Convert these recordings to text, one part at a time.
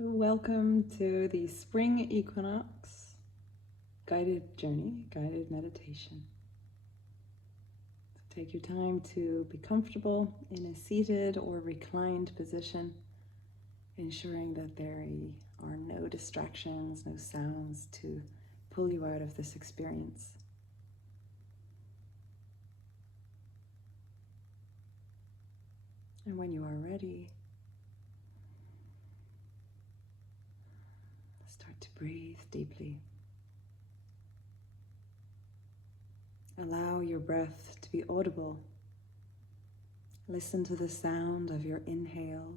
So welcome to the Spring Equinox guided journey, guided meditation. So take your time to be comfortable in a seated or reclined position, ensuring that there are no distractions, no sounds to pull you out of this experience. And when you are ready, start to breathe deeply. Allow your breath to be audible. Listen to the sound of your inhale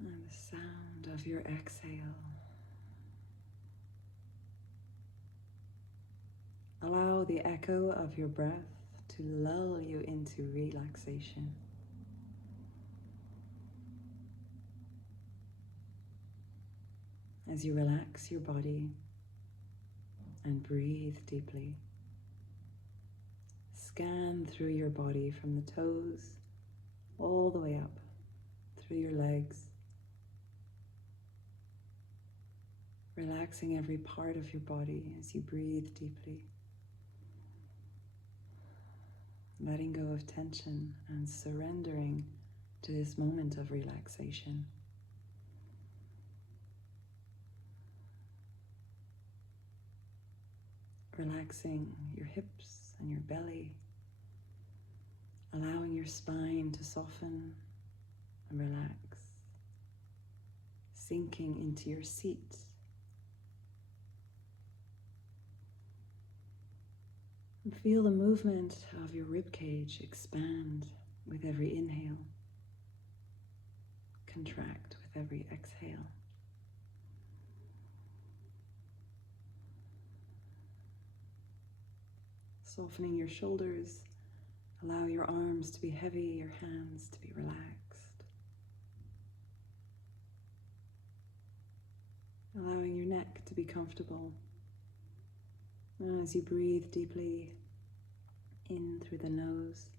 and the sound of your exhale. Allow the echo of your breath to lull you into relaxation. As you relax your body and breathe deeply, scan through your body from the toes all the way up through your legs, relaxing every part of your body as you breathe deeply, letting go of tension and surrendering to this moment of relaxation. Relaxing your hips and your belly, allowing your spine to soften and relax, sinking into your seat. And feel the movement of your ribcage expand with every inhale, contract with every exhale. Softening your shoulders, allow your arms to be heavy, your hands to be relaxed. Allowing your neck to be comfortable. And as you breathe deeply in through the nose,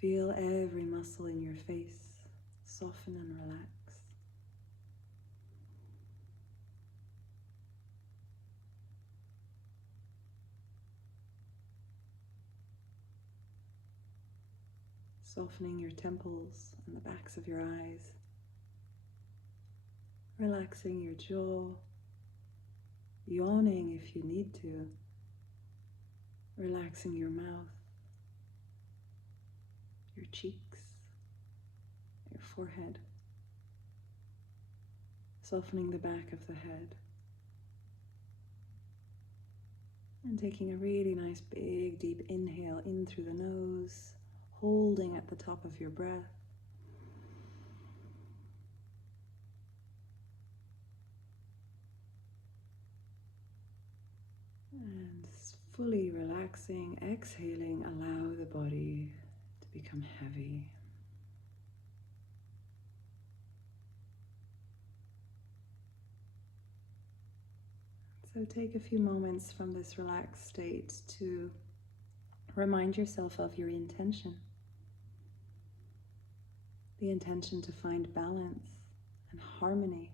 feel every muscle in your face soften and relax. Softening your temples and the backs of your eyes. Relaxing your jaw. Yawning if you need to. Relaxing your mouth. Your cheeks. Your forehead. Softening the back of the head. And taking a really nice big deep inhale in through the nose. Holding at the top of your breath. And fully relaxing, exhaling, allow the body to become heavy. So take a few moments from this relaxed state to remind yourself of your intention. The intention to find balance and harmony.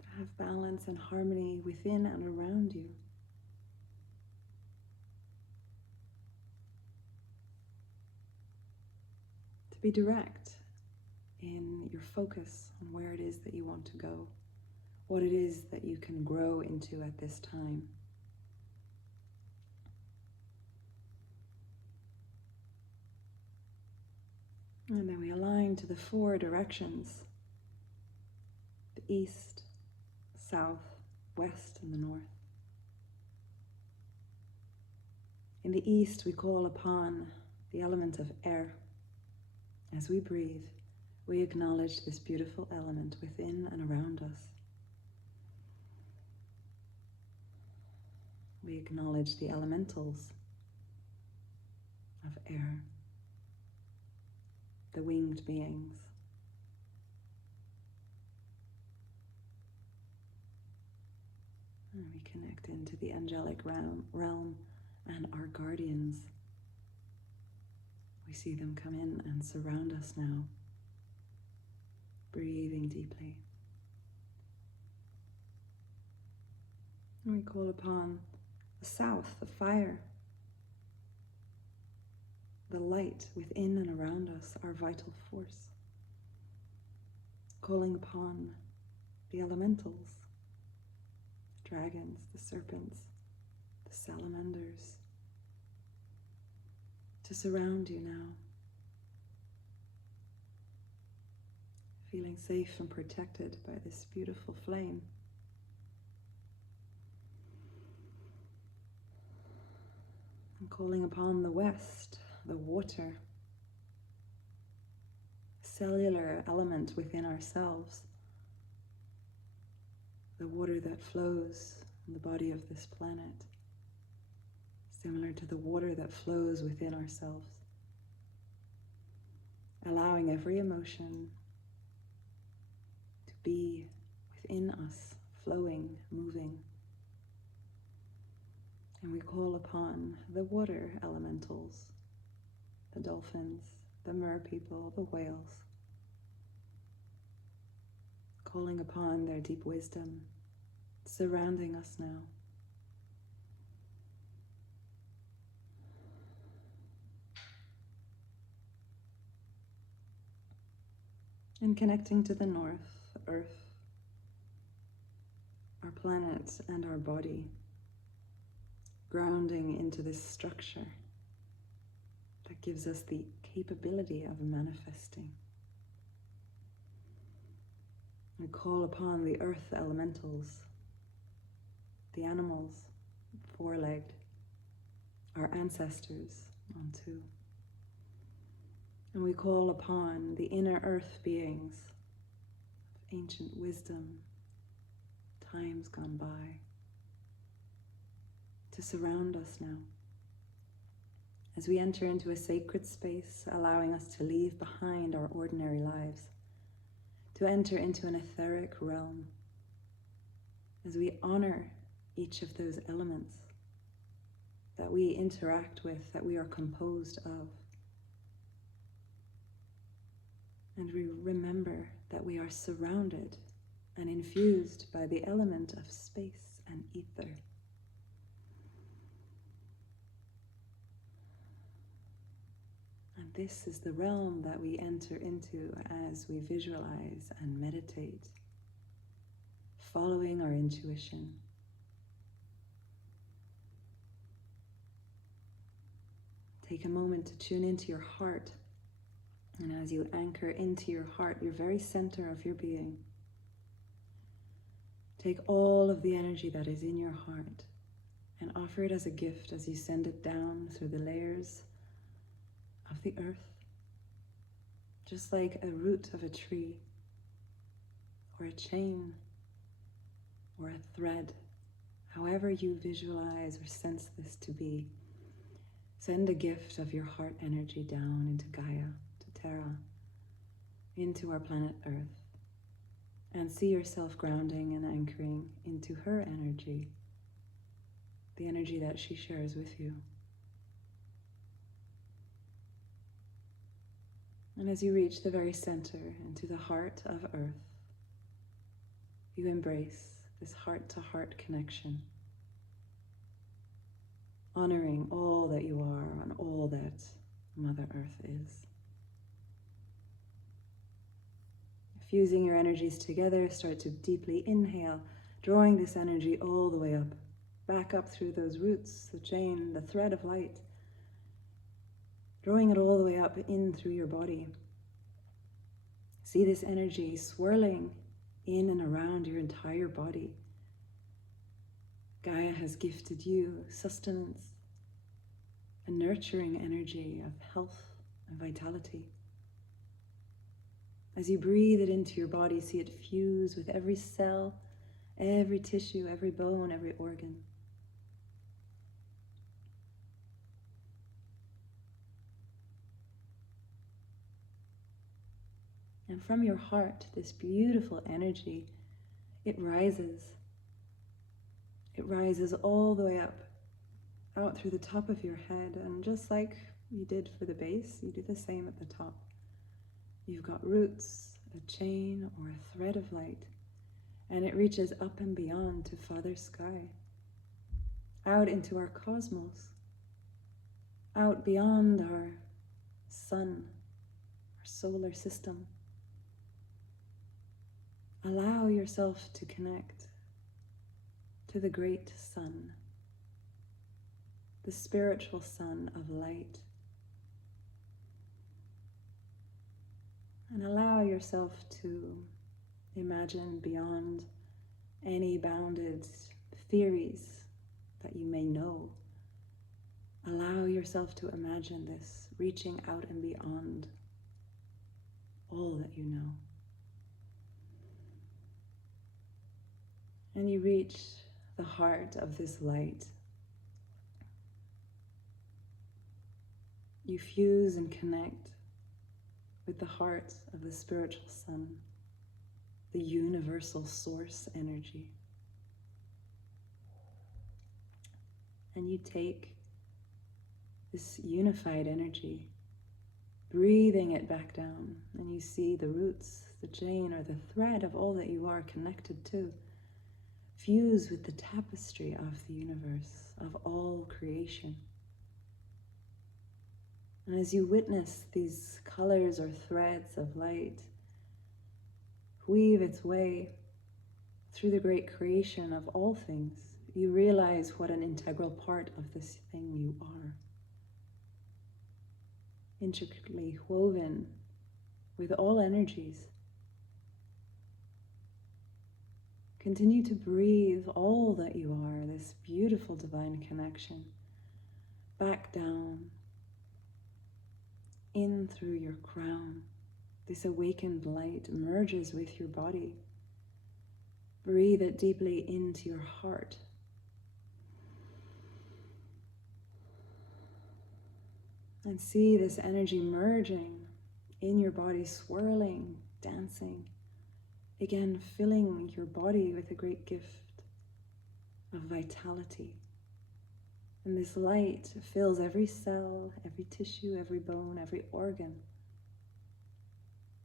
To have balance and harmony within and around you. To be direct in your focus on where it is that you want to go, what it is that you can grow into at this time. And then we align to the four directions: the east, south, west, and the north. In the east, we call upon the element of air. As we breathe, we acknowledge this beautiful element within and around us. We acknowledge the elementals of air, the winged beings. And we connect into the angelic realm and our guardians. We see them come in and surround us now. Breathing deeply. And we call upon the south, the fire, the light within and around us, our vital force. Calling upon the elementals, the dragons, the serpents, the salamanders, to surround you now. Feeling safe and protected by this beautiful flame. And calling upon the west, the water, cellular element within ourselves, the water that flows in the body of this planet, similar to the water that flows within ourselves, allowing every emotion to be within us, flowing, moving. And we call upon the water elementals, the dolphins, the mer people, the whales, calling upon their deep wisdom, surrounding us now. And connecting to the north, Earth, our planet and our body, grounding into this structure that gives us the capability of manifesting. We call upon the earth elementals, the animals, four-legged, our ancestors on two. And we call upon the inner earth beings of ancient wisdom, times gone by, to surround us now. As we enter into a sacred space, allowing us to leave behind our ordinary lives, to enter into an etheric realm, as we honor each of those elements that we interact with, that we are composed of. And we remember that we are surrounded and infused by the element of space and ether. And this is the realm that we enter into as we visualize and meditate, following our intuition. Take a moment to tune into your heart. And as you anchor into your heart, your very center of your being, take all of the energy that is in your heart and offer it as a gift as you send it down through the layers of the earth, just like a root of a tree, or a chain, or a thread, however you visualize or sense this to be. Send a gift of your heart energy down into Gaia, to Terra, into our planet Earth, and see yourself grounding and anchoring into her energy, the energy that she shares with you. And as you reach the very center, into the heart of Earth, you embrace this heart-to-heart connection, honoring all that you are and all that Mother Earth is. Fusing your energies together, start to deeply inhale, drawing this energy all the way up, back up through those roots, the chain, the thread of light, drawing it all the way up in through your body. See this energy swirling in and around your entire body. Gaia has gifted you sustenance, a nurturing energy of health and vitality. As you breathe it into your body, see it fuse with every cell, every tissue, every bone, every organ. And from your heart, this beautiful energy, it rises. It rises all the way up, out through the top of your head, and just like you did for the base, you do the same at the top. You've got roots, a chain, or a thread of light, and it reaches up and beyond to Father Sky, out into our cosmos, out beyond our sun, our solar system. Allow yourself to connect to the great sun, the spiritual sun of light. And allow yourself to imagine beyond any bounded theories that you may know. Allow yourself to imagine this reaching out and beyond all that you know. And you reach the heart of this light. You fuse and connect with the heart of the spiritual sun, the universal source energy. And you take this unified energy, breathing it back down, and you see the roots, the chain, or the thread of all that you are connected to, fuse with the tapestry of the universe, of all creation. And as you witness these colors or threads of light weave its way through the great creation of all things, you realize what an integral part of this thing you are. Intricately woven with all energies. Continue to breathe all that you are, this beautiful divine connection, back down, in through your crown. This awakened light merges with your body. Breathe it deeply into your heart. And see this energy merging in your body, swirling, dancing. Again, filling your body with a great gift of vitality. And this light fills every cell, every tissue, every bone, every organ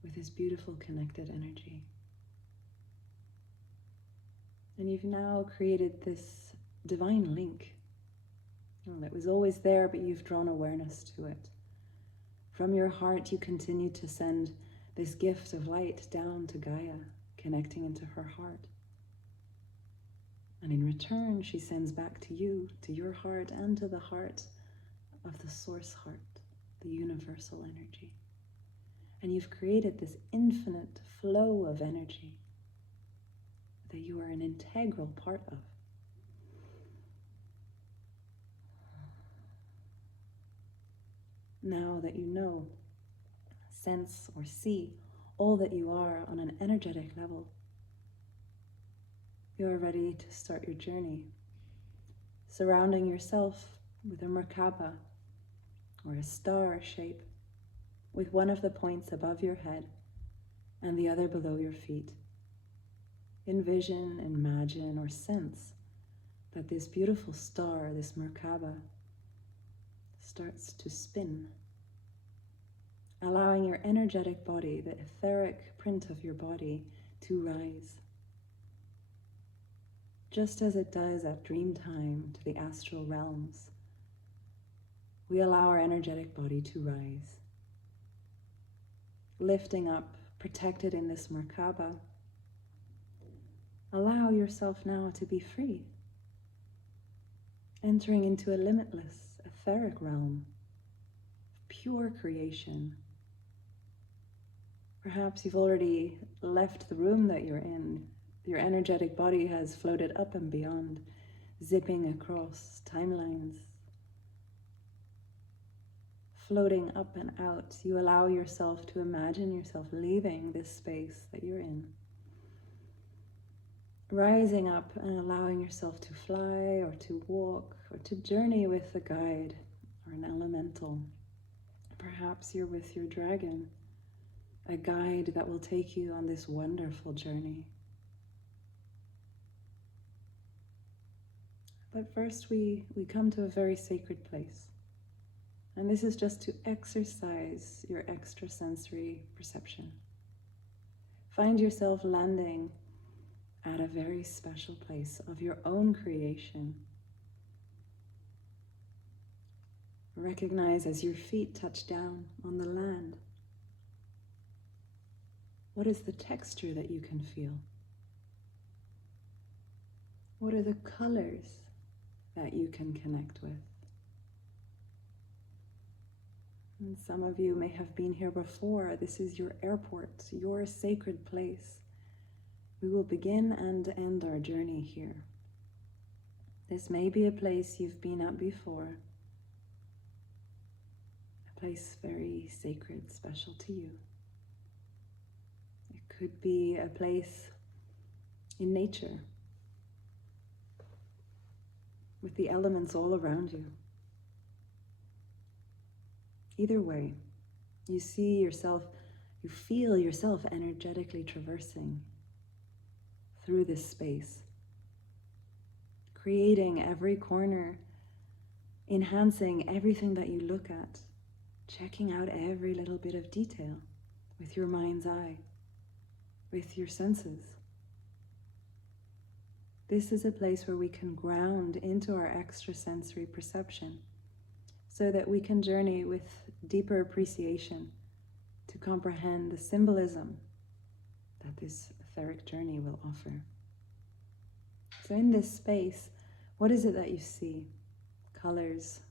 with this beautiful connected energy. And you've now created this divine link. Well, it was always there, but you've drawn awareness to it. From your heart, you continue to send this gift of light down to Gaia, connecting into her heart. And in return, she sends back to you, to your heart, and to the heart of the source heart, the universal energy. And you've created this infinite flow of energy that you are an integral part of. Now that you know, sense, or see all that you are on an energetic level, you are ready to start your journey, surrounding yourself with a Merkaba, or a star shape, with one of the points above your head and the other below your feet. Envision, imagine, or sense that this beautiful star, this Merkaba, starts to spin, allowing your energetic body, the etheric print of your body, to rise. Just as it does at dream time to the astral realms, we allow our energetic body to rise. Lifting up, protected in this Merkaba, allow yourself now to be free, entering into a limitless etheric realm, pure creation. Perhaps you've already left the room that you're in. Your energetic body has floated up and beyond, zipping across timelines. Floating up and out, you allow yourself to imagine yourself leaving this space that you're in. Rising up and allowing yourself to fly or to walk or to journey with a guide or an elemental. Perhaps you're with your dragon, a guide that will take you on this wonderful journey. But first we come to a very sacred place. And this is just to exercise your extrasensory perception. Find yourself landing at a very special place of your own creation. Recognize as your feet touch down on the land. What is the texture that you can feel? What are the colors that you can connect with? And some of you may have been here before. This is your airport, your sacred place. We will begin and end our journey here. This may be a place you've been at before, a place very sacred, special to you. It could be a place in nature, with the elements all around you. Either way, you see yourself, you feel yourself energetically traversing through this space, creating every corner, enhancing everything that you look at, checking out every little bit of detail with your mind's eye, with your senses. This is a place where we can ground into our extrasensory perception so that we can journey with deeper appreciation to comprehend the symbolism that this etheric journey will offer. So in this space, what is it that you see? Colors,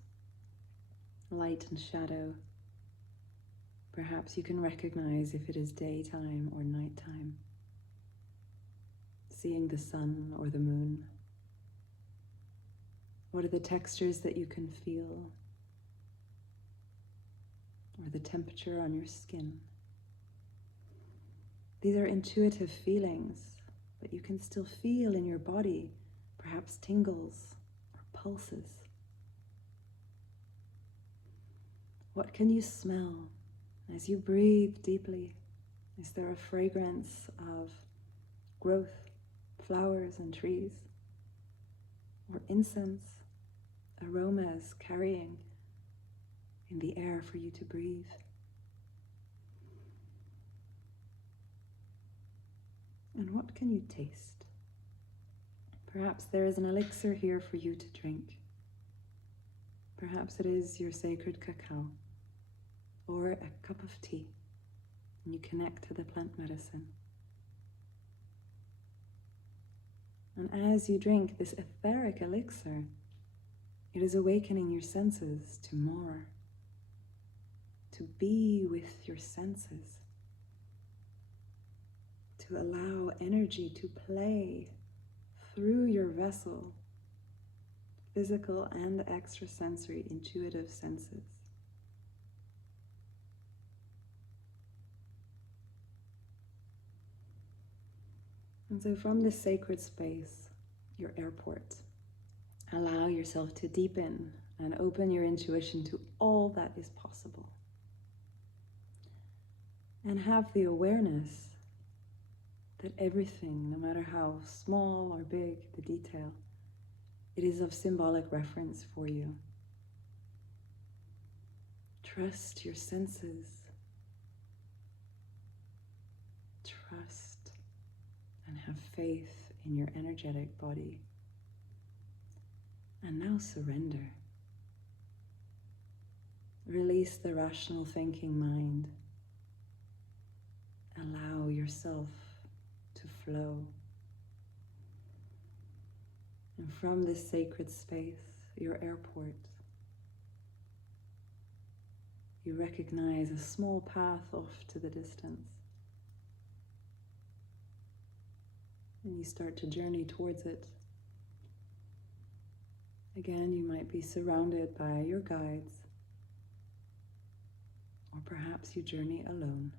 light and shadow. Perhaps you can recognize if it is daytime or nighttime. Seeing the sun or the moon. What are the textures that you can feel? Or the temperature on your skin. These are intuitive feelings, but you can still feel in your body, perhaps tingles or pulses. What can you smell as you breathe deeply? Is there a fragrance of growth, flowers and trees? Or incense, aromas carrying in the air for you to breathe? And what can you taste? Perhaps there is an elixir here for you to drink. Perhaps it is your sacred cacao or a cup of tea, and you connect to the plant medicine. And as you drink this etheric elixir, it is awakening your senses to more, to be with your senses, to allow energy to play through your vessel, physical and extrasensory intuitive senses. And so from this sacred space, your airport, allow yourself to deepen and open your intuition to all that is possible. And have the awareness that everything, no matter how small or big the detail, it is of symbolic reference for you. Trust your senses. Trust and have faith in your energetic body. And now surrender. Release the rational thinking mind. Allow yourself to flow. And from this sacred space, your airport, you recognize a small path off to the distance. And you start to journey towards it. Again, you might be surrounded by your guides, or perhaps you journey alone.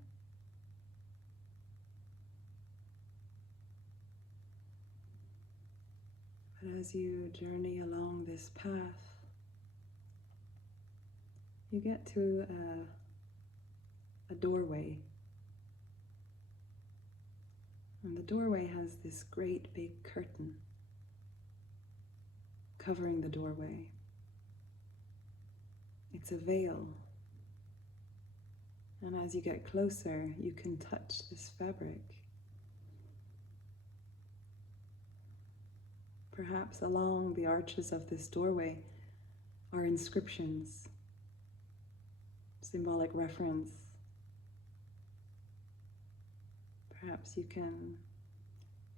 But as you journey along this path, you get to a doorway. And the doorway has this great big curtain covering the doorway. It's a veil. And as you get closer, you can touch this fabric. Perhaps along the arches of this doorway are inscriptions, symbolic reference. Perhaps you can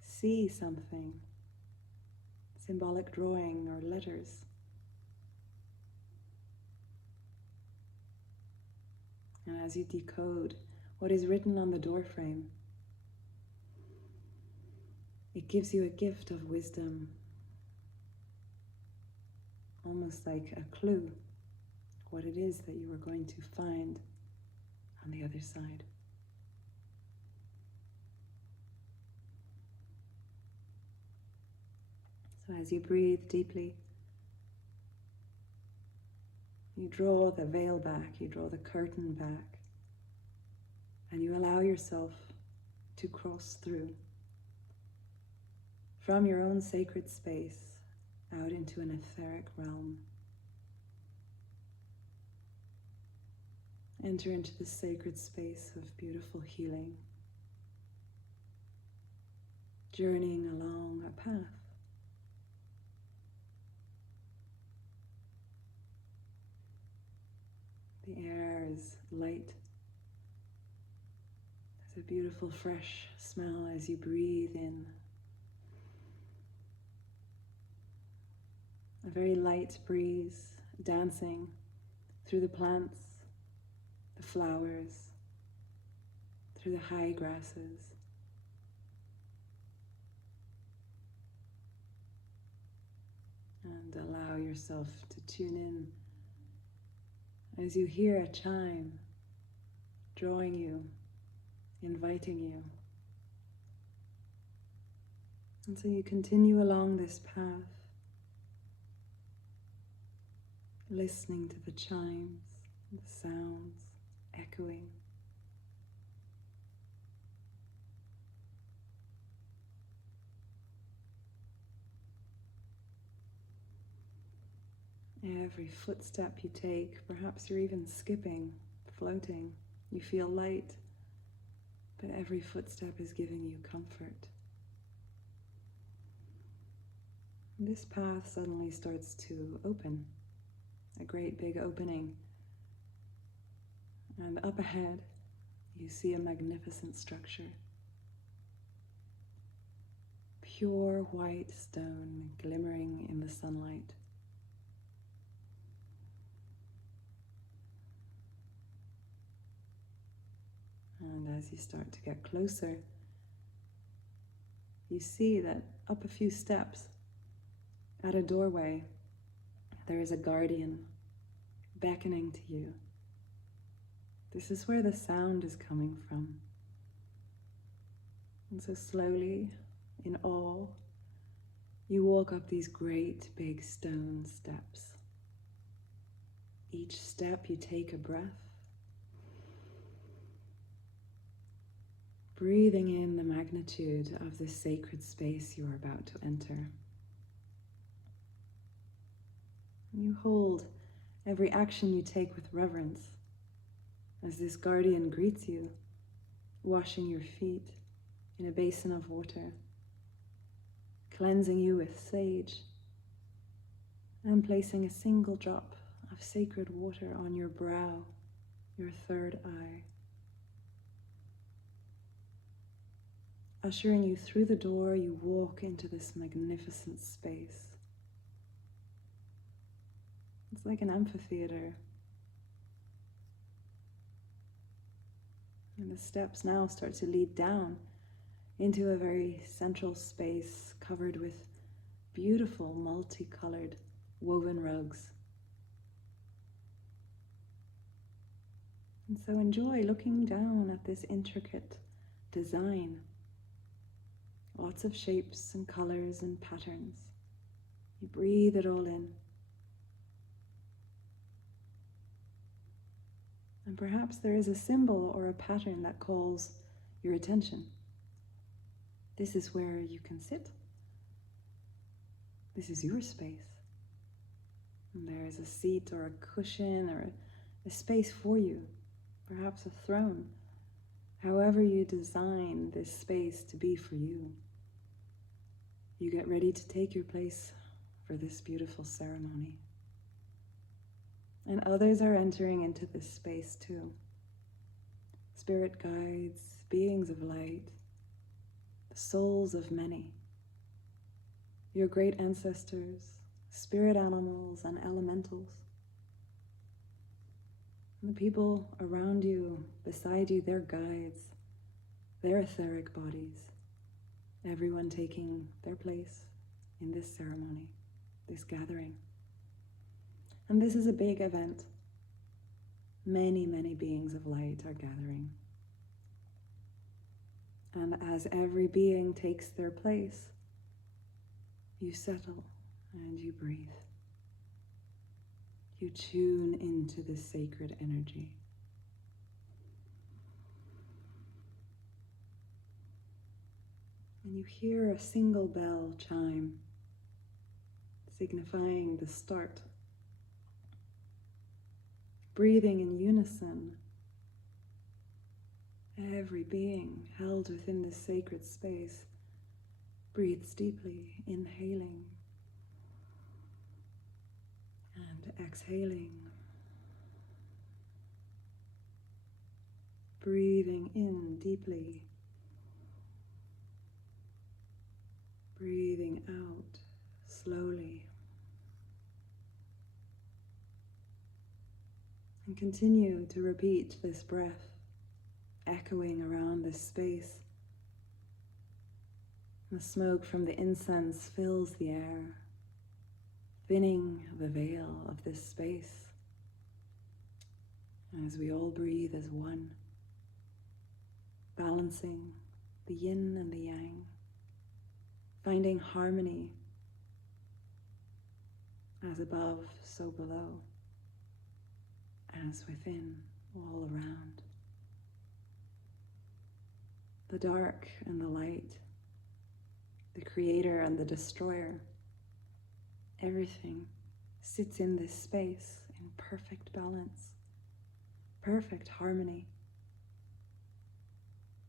see something, symbolic drawing or letters. And as you decode what is written on the doorframe, it gives you a gift of wisdom, almost like a clue what it is that you are going to find on the other side. So as you breathe deeply, you draw the veil back, you draw the curtain back, and you allow yourself to cross through from your own sacred space out into an etheric realm. Enter into the sacred space of beautiful healing, journeying along a path. The air is light. There's a beautiful fresh smell as you breathe in. A very light breeze dancing through the plants, the flowers, through the high grasses. And allow yourself to tune in as you hear a chime drawing you, inviting you. And so you continue along this path, listening to the chimes, the sounds echoing. Every footstep you take, perhaps you're even skipping, floating. You feel light, but every footstep is giving you comfort. This path suddenly starts to open, a great big opening. And up ahead, you see a magnificent structure. Pure white stone glimmering in the sunlight. And as you start to get closer, you see that up a few steps, at a doorway, there is a guardian beckoning to you. This is where the sound is coming from. And so slowly, in awe, you walk up these great big stone steps. Each step you take a breath, breathing in the magnitude of this sacred space you are about to enter. You hold every action you take with reverence as this guardian greets you, washing your feet in a basin of water, cleansing you with sage, and placing a single drop of sacred water on your brow, your third eye. Ushering you through the door, you walk into this magnificent space. It's like an amphitheater. And the steps now start to lead down into a very central space covered with beautiful multicolored woven rugs. And so enjoy looking down at this intricate design. Lots of shapes and colors and patterns. You breathe it all in. And perhaps there is a symbol or a pattern that calls your attention. This is where you can sit. This is your space. And there is a seat or a cushion or a space for you, perhaps a throne, however you design this space to be for you. You get ready to take your place for this beautiful ceremony. And others are entering into this space too. Spirit guides, beings of light, the souls of many, your great ancestors, spirit animals and elementals. And the people around you, beside you, their guides, their etheric bodies, everyone taking their place in this ceremony, this gathering. And this is a big event. Many, many beings of light are gathering. And as every being takes their place, you settle and you breathe. You tune into this sacred energy. And you hear a single bell chime, signifying the start. Breathing in unison, every being held within this sacred space breathes deeply, inhaling and exhaling. Breathing in deeply, breathing out slowly. And continue to repeat this breath, echoing around this space. The smoke from the incense fills the air, thinning the veil of this space as we all breathe as one, balancing the yin and the yang, finding harmony as above, so below, as within, all around. The dark and the light, the creator and the destroyer, everything sits in this space in perfect balance, perfect harmony.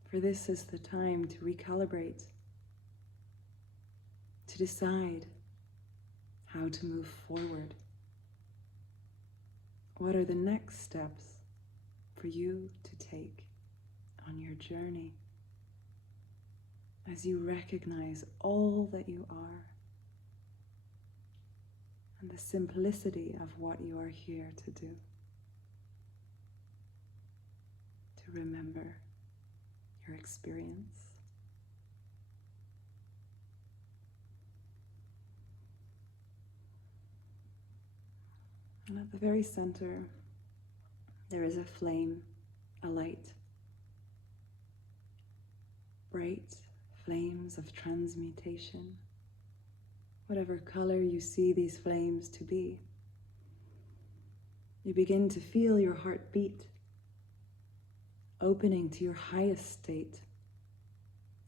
For this is the time to recalibrate, to decide how to move forward. What are the next steps for you to take on your journey as you recognize all that you are and the simplicity of what you are here to do? To remember your experience. And at the very center, there is a flame, a light. Bright flames of transmutation. Whatever color you see these flames to be. You begin to feel your heart beat, opening to your highest state,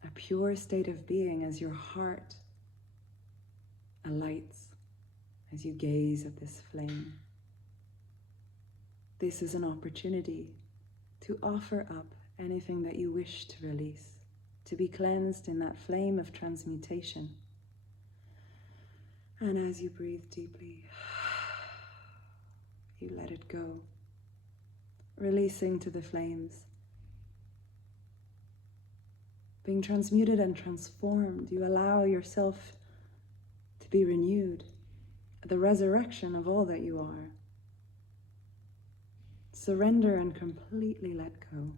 a pure state of being as your heart alights as you gaze at this flame. This is an opportunity to offer up anything that you wish to release, to be cleansed in that flame of transmutation. And as you breathe deeply, you let it go, releasing to the flames. Being transmuted and transformed, you allow yourself to be renewed, the resurrection of all that you are. Surrender and completely let go.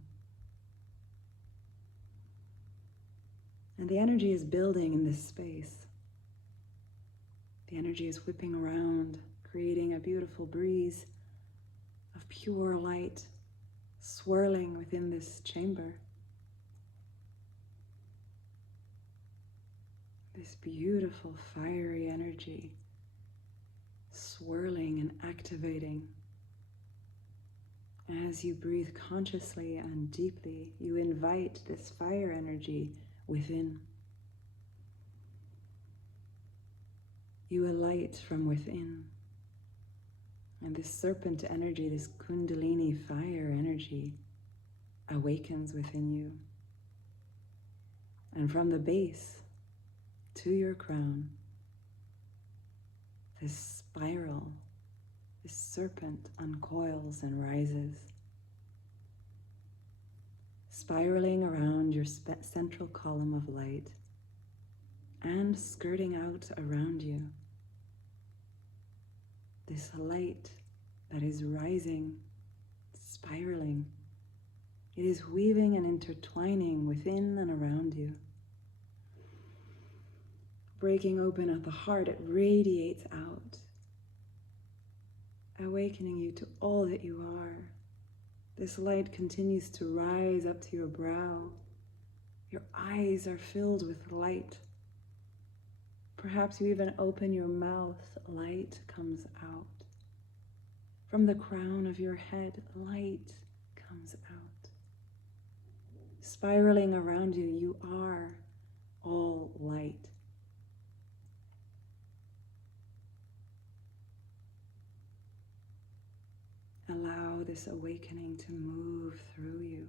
And the energy is building in this space. The energy is whipping around, creating a beautiful breeze of pure light swirling within this chamber. This beautiful fiery energy swirling and activating. As you breathe consciously and deeply, you invite this fire energy within. You alight from within, And this serpent energy, this kundalini fire energy, awakens within you. And from the base to your crown, this spiral, this serpent uncoils and rises, spiraling around your central column of light and skirting out around you. This light that is rising, spiraling, it is weaving and intertwining within and around you. Breaking open at the heart, it radiates out, awakening you to all that you are. This light continues to rise up to your brow. Your eyes are filled with light. Perhaps you even open your mouth, light comes out. From the crown of your head, light comes out. Spiraling around you, you are all light. Allow this awakening to move through you.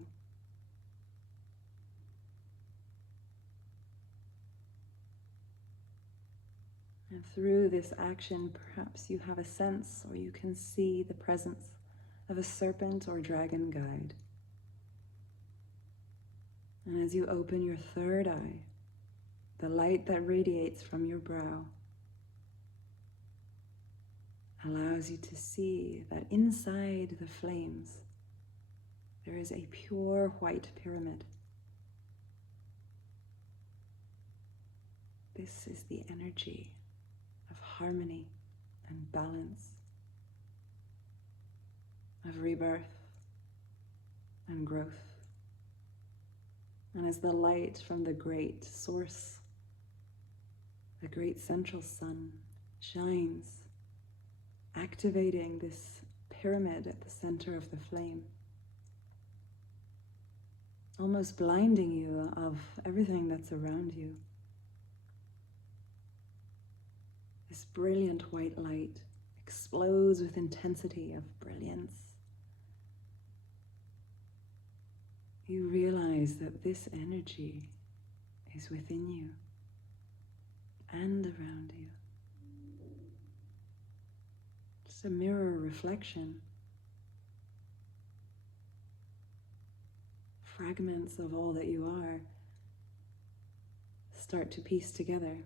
And through this action, perhaps you have a sense or you can see the presence of a serpent or dragon guide. And as you open your third eye, the light that radiates from your brow allows you to see that inside the flames, there is a pure white pyramid. This is the energy of harmony and balance, of rebirth and growth. And as the light from the great source, the great central sun, shines, activating this pyramid at the center of the flame, almost blinding you of everything that's around you. This brilliant white light explodes with intensity of brilliance. You realize that this energy is within you and around you. It's a mirror reflection. Fragments of all that you are start to piece together.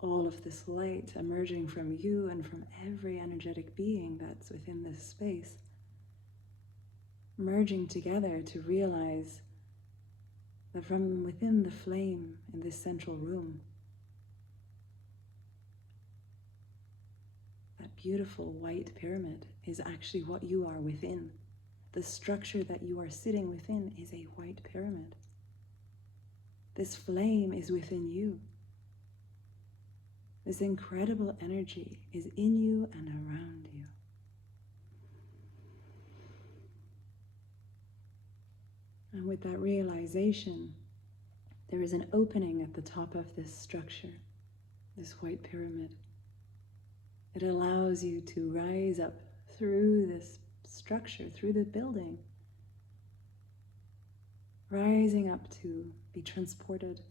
All of this light emerging from you and from every energetic being that's within this space, merging together to realize that from within the flame in this central room, that beautiful white pyramid is actually what you are within. The structure that you are sitting within is a white pyramid. This flame is within you. This incredible energy is in you and around you. And with that realization, there is an opening at the top of this structure, this white pyramid. It allows you to rise up through this structure, through the building, rising up to be transported,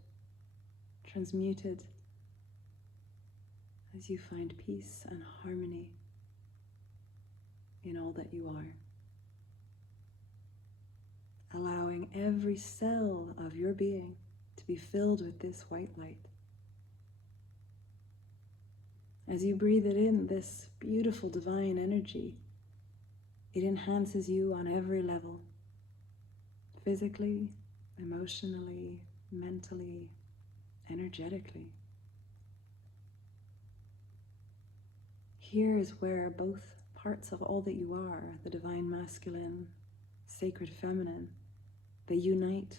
transmuted, as you find peace and harmony in all that you are. Allowing every cell of your being to be filled with this white light. As you breathe it in, this beautiful divine energy, it enhances you on every level. Physically, emotionally, mentally, energetically. Here is where both parts of all that you are, the divine masculine, sacred feminine, they unite.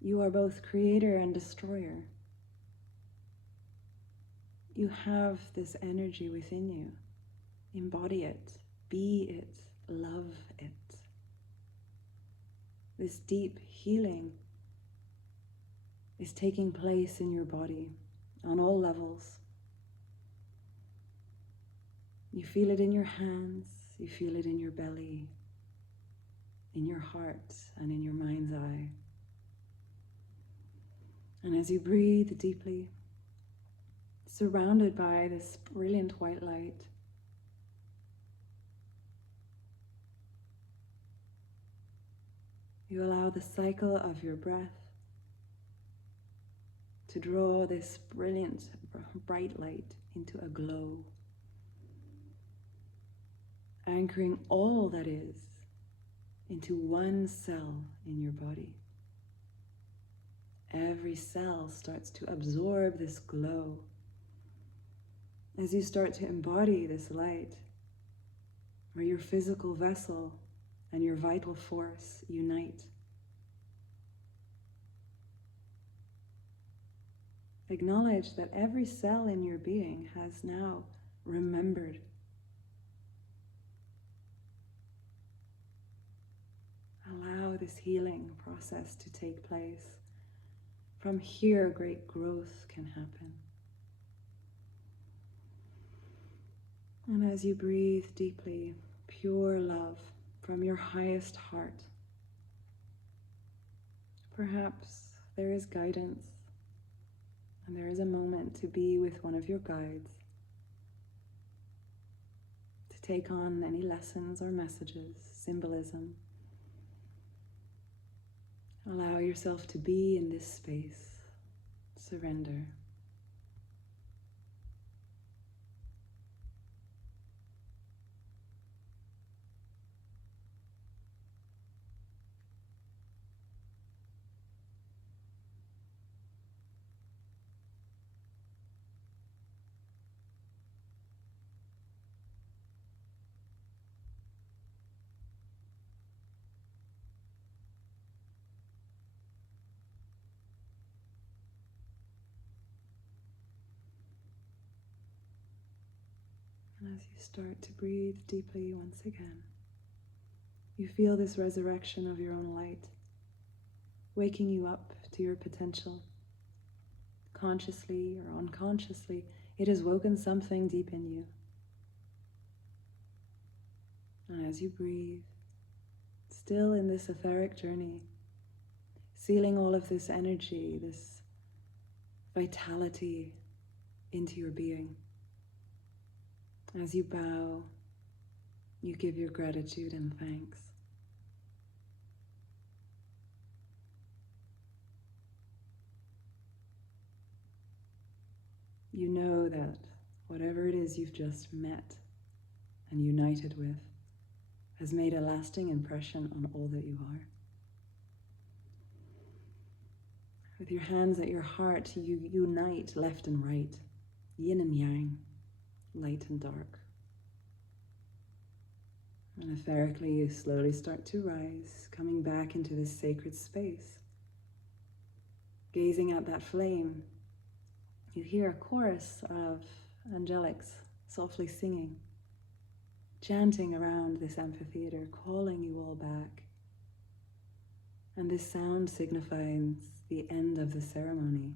You are both creator and destroyer. You have this energy within you. Embody it, be it, love it. This deep healing is taking place in your body on all levels. You feel it in your hands, you feel it in your belly, in your heart, and in your mind's eye. And as you breathe deeply, surrounded by this brilliant white light, you allow the cycle of your breath to draw this brilliant, bright light into a glow, anchoring all that is into one cell in your body. Every cell starts to absorb this glow as you start to embody this light, where your physical vessel and your vital force unite. Acknowledge that every cell in your being has now remembered. Allow this healing process to take place. From here, great growth can happen. And as you breathe deeply, pure love from your highest heart, perhaps there is guidance and there is a moment to be with one of your guides, to take on any lessons or messages, symbolism. Allow yourself to be in this space. Surrender. And as you start to breathe deeply once again, you feel this resurrection of your own light, waking you up to your potential. Consciously or unconsciously, it has woken something deep in you. And as you breathe, still in this etheric journey, sealing all of this energy, this vitality into your being. As you bow, you give your gratitude and thanks. You know that whatever it is you've just met and united with has made a lasting impression on all that you are. With your hands at your heart, you unite left and right, yin and yang, light and dark. And etherically, you slowly start to rise, coming back into this sacred space. Gazing at that flame, you hear a chorus of angelics softly singing, chanting around this amphitheater, calling you all back. And this sound signifies the end of the ceremony.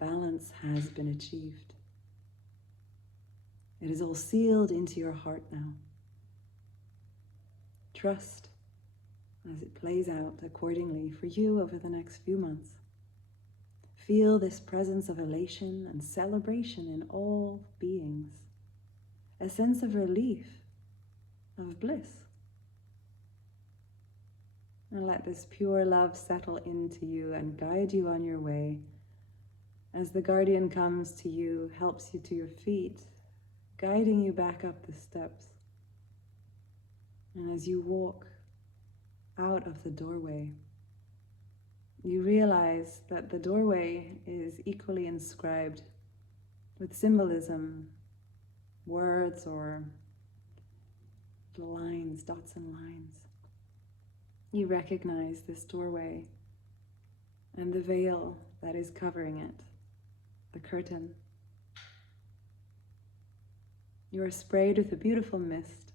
Balance has been achieved. It is all sealed into your heart now. Trust as it plays out accordingly for you over the next few months. Feel this presence of elation and celebration in all beings, a sense of relief, of bliss. And let this pure love settle into you and guide you on your way as the guardian comes to you, helps you to your feet, guiding you back up the steps. And as you walk out of the doorway, you realize that the doorway is equally inscribed with symbolism, words or lines, dots and lines. You recognize this doorway and the veil that is covering it, the curtain. You are sprayed with a beautiful mist,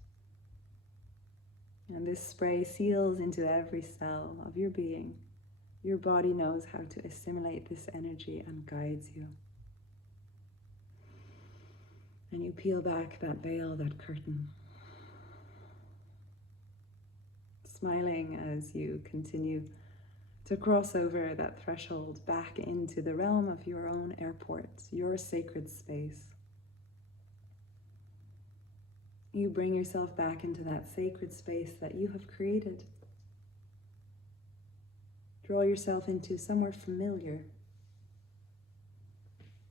and this spray seals into every cell of your being, Your body knows how to assimilate this energy and guides you. And you peel back that veil, that curtain, smiling as you continue to cross over that threshold back into the realm of your own airport, your sacred space. You bring yourself back into that sacred space that you have created. Draw yourself into somewhere familiar.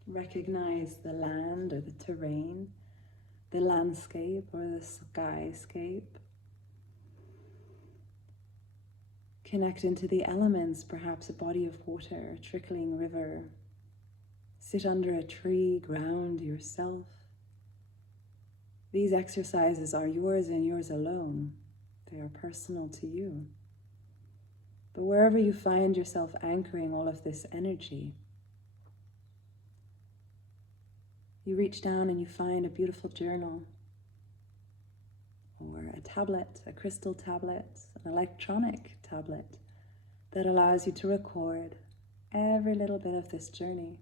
Recognize the land or the terrain, the landscape or the skyscape. Connect into the elements, perhaps a body of water, a trickling river. Sit under a tree, ground yourself. These exercises are yours and yours alone. They are personal to you. But wherever you find yourself anchoring all of this energy, you reach down and you find a beautiful journal or a tablet, a crystal tablet, an electronic tablet that allows you to record every little bit of this journey.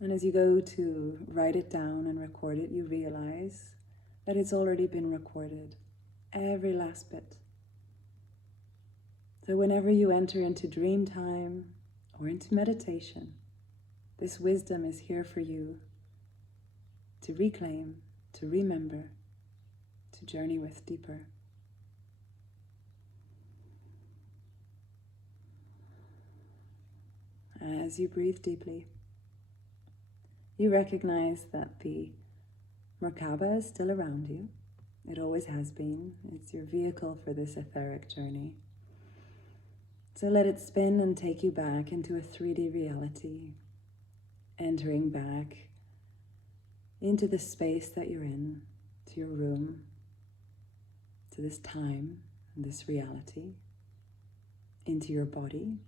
And as you go to write it down and record it, you realize that it's already been recorded, every last bit. So whenever you enter into dream time or into meditation, this wisdom is here for you to reclaim, to remember, to journey with deeper. As you breathe deeply, you recognize that the Merkaba is still around you. It always has been. It's your vehicle for this etheric journey. So let it spin and take you back into a 3D reality, entering back into the space that you're in, to your room, to this time, and this reality, into your body.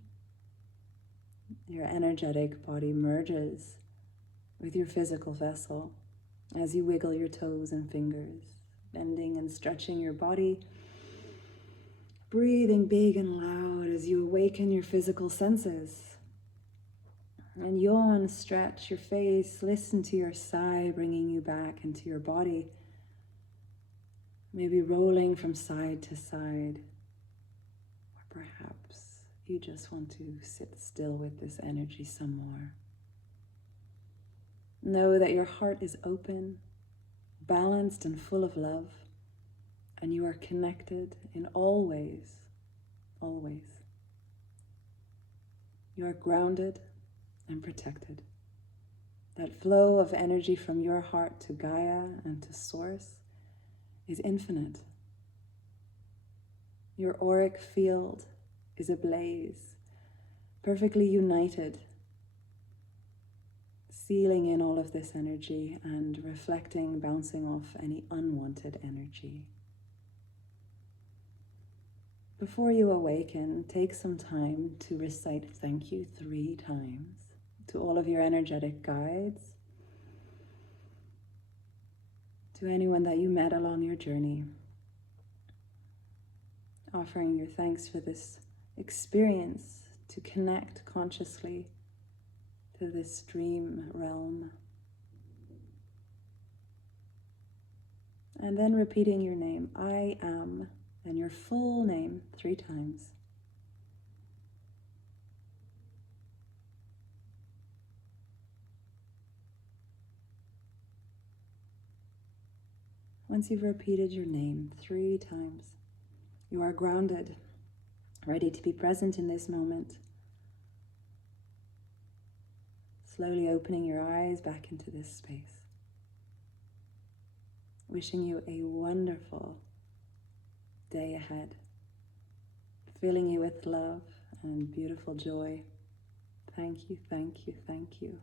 Your energetic body merges with your physical vessel as you wiggle your toes and fingers, bending and stretching your body, breathing big and loud as you awaken your physical senses. And yawn, stretch your face, listen to your sigh, bringing you back into your body, maybe rolling from side to side, or perhaps you just want to sit still with this energy some more. Know that your heart is open, balanced and full of love, and you are connected in all ways, always. You are grounded and protected. That flow of energy from your heart to Gaia and to Source is infinite. Your auric field is ablaze, perfectly united, sealing in all of this energy and reflecting, bouncing off any unwanted energy. Before you awaken, take some time to recite thank you 3 times to all of your energetic guides, to anyone that you met along your journey, offering your thanks for this experience to connect consciously to this dream realm. And then repeating your name, I am, and your full name 3 times. Once you've repeated your name 3 times, you are grounded, ready to be present in this moment. Slowly opening your eyes back into this space. Wishing you a wonderful day ahead, filling you with love and beautiful joy. Thank you, thank you, thank you.